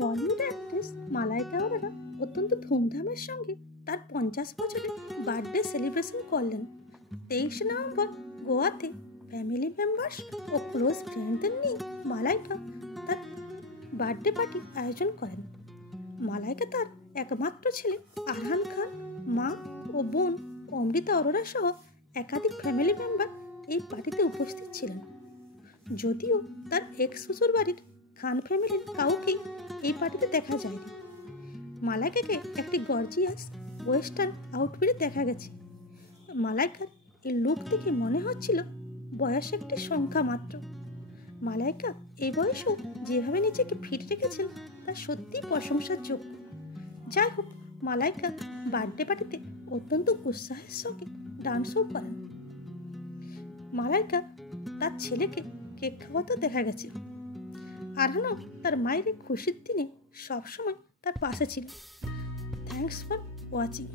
বলিউড অ্যাক্ট্রেস মালাইকা আরোরা অত্যন্ত ধুমধামের সঙ্গে তার 50 বছরের বার্থডে সেলিব্রেশন করলেন 23 নভেম্বর। গোয়াতে ফ্যামিলি মেম্বার্স ও ক্লোজ ফ্রেন্ডদের নিয়ে মালাইকা তার বার্থডে পার্টি আয়োজন করেন। মালাইকা তার একমাত্র ছেলে আরহান খান, মা ও বোন অমৃতা অরোরা সহ একাধিক ফ্যামিলি মেম্বার এই পার্টিতে উপস্থিত ছিলেন। যদিও তার এক্স শ্বশুর বাড়ির খান ফ্যামিলির কাউকেই এই পার্টিতে দেখা যায়নি। মালাইকাকে একটি গর্জিয়াস ওয়েস্টার্ন আউটফিটে দেখা গেছে। মালাইকার এই লুক দেখে মনে হচ্ছিল বয়স একটি সংখ্যা মাত্র। মালাইকা এই বয়সেও যেভাবে নিজেকে ফিট রেখেছেন তা সত্যিই প্রশংসার যোগ্য। যাই হোক, মালাইকা বার্থডে পার্টিতে অত্যন্ত উৎসাহের সঙ্গে ডান্সও করেন। মালাইকা তার ছেলেকে কেক খাওয়াতেও দেখা গেছে। আরহানও তার মায়ের খুশির দিনে সবসময় তার পাশে ছিল। Thanks for watching.